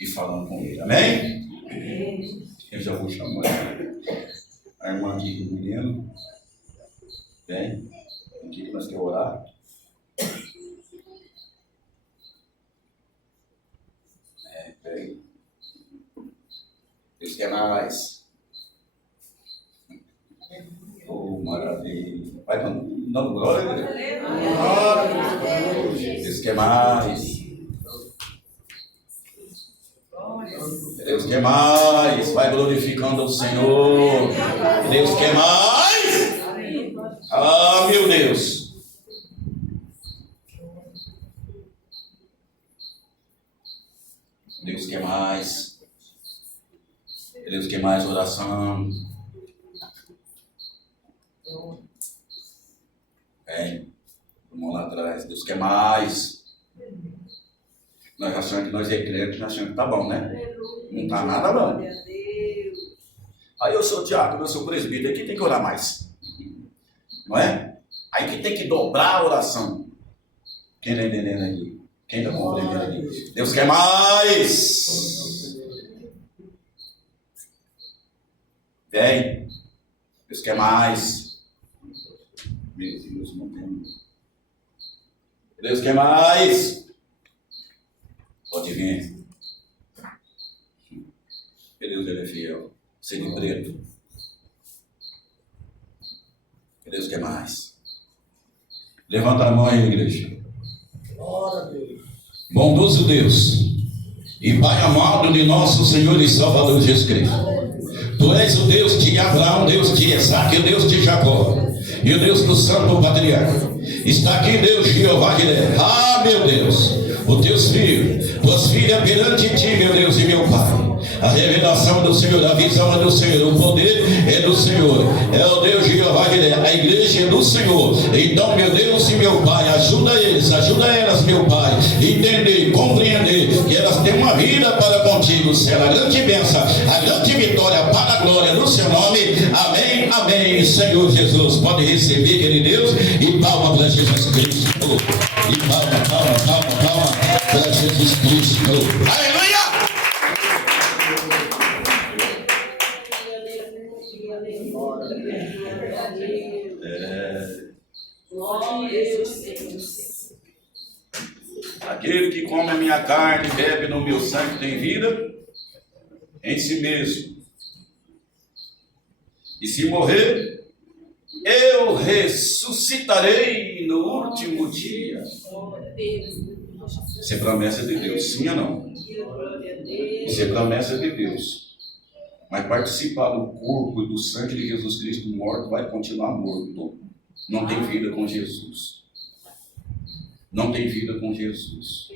E falando com Ele. Amém? Eu já vou chamar a irmã aqui do menino. Vem. Aqui que nós queremos orar. Vem. Deus quer mais. Oh, maravilha. Vai dando glória a Deus. Deus quer mais. Deus quer mais. Vai glorificando o Senhor. Deus quer mais. Ah, meu Deus. Deus quer mais. Deus quer mais oração. Vem. Vamos lá atrás. Deus quer mais. Nós achamos que nós é crente, nós achamos que tá bom, né? Não está nada bom. Aí eu sou diácono, eu sou presbítero, aqui tem que orar mais. Não é? Aí que tem que dobrar a oração. Quem está entendendo aqui? Quem está compreendendo aqui? Deus quer mais. Vem. Deus quer mais. Meu Deus, não tem. Deus quer mais. Pode vir. Deus, ele é fiel. Sem preto. Deus quer mais. Levanta a mão aí, igreja. Glória a Deus. Bondoso Deus e Pai amado de nosso Senhor e Salvador Jesus Cristo. Tu és o Deus de Abraão, Deus de Isaac, o Deus de Jacó e o Deus do Santo Patriarca. Está aqui Deus Jeová Jireh. Ah, meu Deus, os teus filhos, tuas filhas perante ti, meu Deus e meu Pai. A revelação do Senhor, a visão é do Senhor, o poder é do Senhor, é o Deus Jeová Jireh, a igreja é do Senhor. Então, meu Deus e meu Pai, ajuda eles, ajuda elas, meu Pai, entender, compreender que elas têm uma vida para contigo, será a grande bênção, a grande vitória para a glória do seu nome. Amém, amém. Senhor Jesus, pode receber, querido Deus, e palma para Jesus Cristo. E palma para Jesus Cristo. Aleluia! Aquele que come a minha carne e bebe no meu sangue tem vida em si mesmo. E se morrer, eu ressuscitarei no último dia. Isso é promessa de Deus, sim ou não? Isso é promessa de Deus. Mas participar do corpo e do sangue de Jesus Cristo morto vai continuar morto. Não tem vida com Jesus. Não tem vida com Jesus.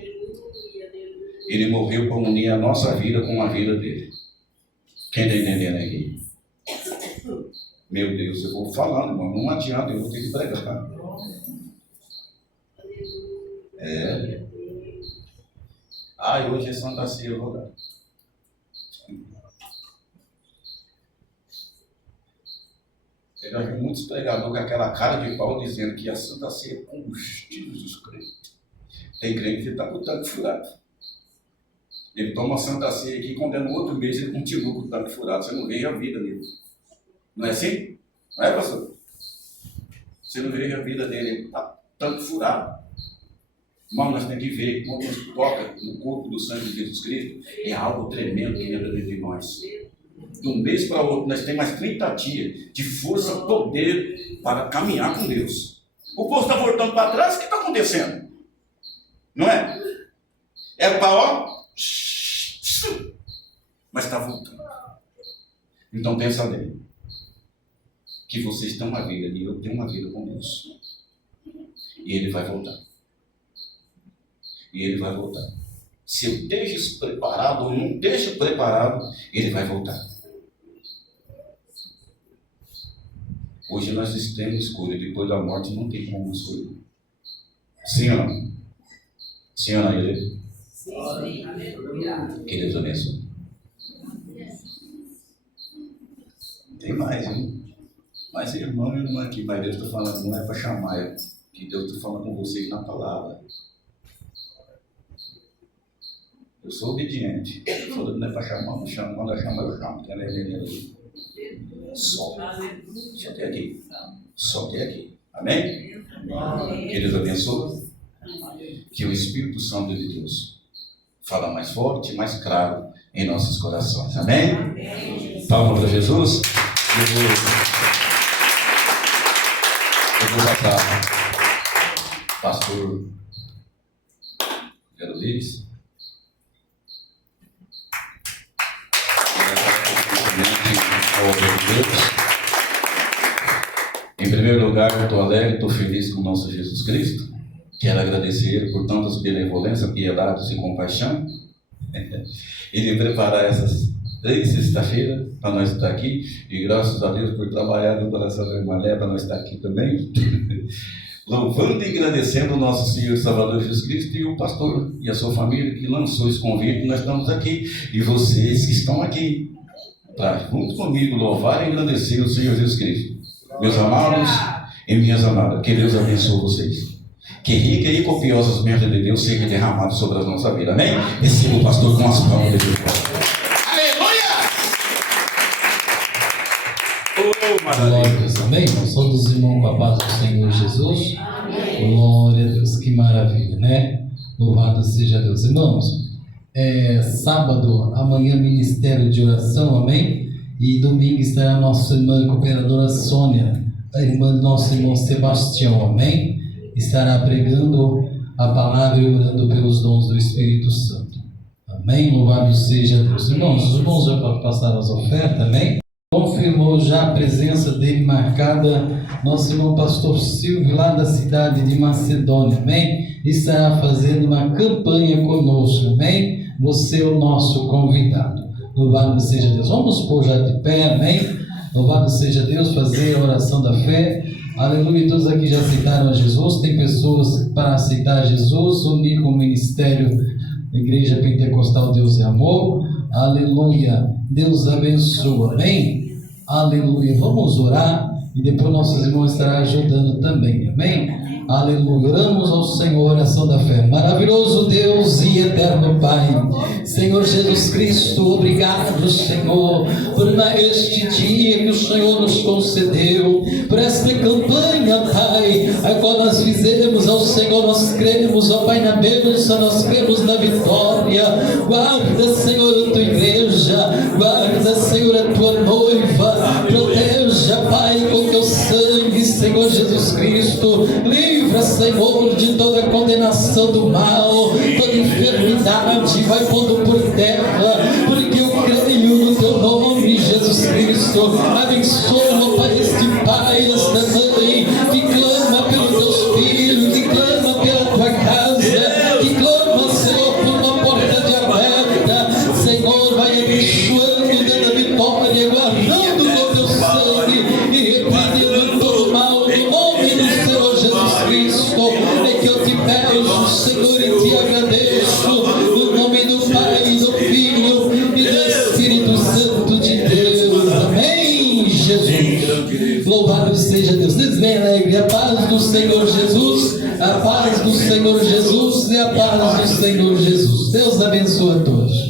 Ele morreu para unir a nossa vida com a vida dele. Quem está entendendo aqui? Meu Deus, eu vou falando, irmão, não adianta, eu vou ter que pregar. Hoje é Santa Ceia, eu vou dar. Eu já vi muitos pregadores com aquela cara de pau dizendo que a Santa Ceia é combustível dos crentes. Tem crente que está com o tanque furado. Ele toma a Santa Ceia aqui e quando é no outro mês ele continua com o tanque furado. Você não vê a vida dele. Não é assim? Não é, pastor? Você não vê a vida dele, ele está tanque furado. Irmão, nós temos que ver, quando nos toca no corpo do sangue de Jesus Cristo, é algo tremendo que entra dentro de nós. De um mês para outro, nós temos mais 30 dias de força, poder para caminhar com Deus. O povo está voltando para trás, o que está acontecendo? Não é? É para mas está voltando. Então pensa bem, que vocês têm uma vida e eu tenho uma vida com Deus. E Ele vai voltar. E Ele vai voltar. Se eu deixo preparado ou não deixo preparado, Ele vai voltar. Hoje nós temos escolha, depois da morte não tem como escolher. Sim ou não? Sim ou não, Ele? Sim, aleluia. Que Deus abençoe. Tem mais, hein? Mas irmão e irmã aqui, mas Deus está falando, não é para chamar, é que Deus está falando com vocês na palavra. Eu sou obediente. Eu falo, não é para chamar, não chamo. Quando eu chamo, eu chamo. Só até aqui. Só até aqui. Amém? Que Deus abençoe. Que o Espírito Santo de Deus fala mais forte e mais claro em nossos corações. Amém? Palmas para Jesus. Eu vou passar pastor Pedro Lires. Em primeiro lugar, eu estou alegre, estou feliz com o nosso Jesus Cristo. Quero agradecer por tantas benevolências, piedades e compaixão. Ele preparar essas 3 sexta-feiras para nós estar aqui. E graças a Deus por trabalhar no coração da irmã Lé para nós estar aqui também. Louvando e agradecendo o nosso Senhor e Salvador Jesus Cristo e o pastor e a sua família que lançou esse convite. Nós estamos aqui. E vocês que estão aqui, para junto comigo louvar e agradecer o Senhor Jesus Cristo. Meus amados e minhas amadas, que Deus abençoe vocês. Que rica e copiosas bênçãos de Deus sejam derramadas sobre a nossa vida. Amém? Receba o pastor com as palmas de Deus. Aleluia! Oh, maravilha. Amém? Nós somos os irmãos com a paz do Senhor Jesus. Amém. Glória a Deus, que maravilha, né? Louvado seja Deus. Irmãos, sábado, amanhã, ministério de oração, amém? E domingo estará a nossa irmã cooperadora Sônia, a irmã do nosso irmão Sebastião, amém? Estará pregando a palavra e orando pelos dons do Espírito Santo. Amém? Louvado seja Deus. Irmãos, os irmãos já passaram as ofertas, amém? Confirmou já a presença dele marcada, nosso irmão pastor Silvio, lá da cidade de Macedônia, amém? Estará fazendo uma campanha conosco, amém? Você é o nosso convidado. Louvado seja Deus. Vamos pôr já de pé, amém? Louvado seja Deus, fazer a oração da fé. Aleluia, todos aqui já aceitaram a Jesus. Tem pessoas para aceitar Jesus, unir com o ministério da Igreja Pentecostal Deus é Amor. Aleluia, Deus abençoe, amém? Aleluia, vamos orar e depois nossos irmãos estarão ajudando também, amém? Aleluia, oramos ao Senhor, oração da fé. Maravilhoso Deus e eterno Pai, Senhor Jesus Cristo, obrigado, Senhor, por este dia que o Senhor nos concedeu, por esta campanha, Pai, a qual nós fizemos ao Senhor. Nós cremos, ó Pai, na bênção, nós cremos na vitória. Guarda, Senhor, a tua igreja, guarda, Senhor, a tua noiva, proteja, Pai, com teu sangue, Senhor Jesus Cristo. Livra, Senhor, de toda condenação do mal, toda enfermidade vai pondo por terra, porque eu creio no teu nome, Jesus Cristo. Abençoa, Pai, este pai, esta mãe que clama pelos teus filhos, que clama pela tua casa, que clama, Senhor, por uma porta de aberta. Senhor, vai abençoando, dando a vitória, guardando com teu sangue e texto, no nome do Pai, do Filho e do Espírito Santo de Deus. Amém, Jesus. Louvado seja Deus. Diz bem alegre, a paz do Senhor Jesus, a paz do Senhor Jesus e a paz do Senhor Jesus. Deus abençoe a todos.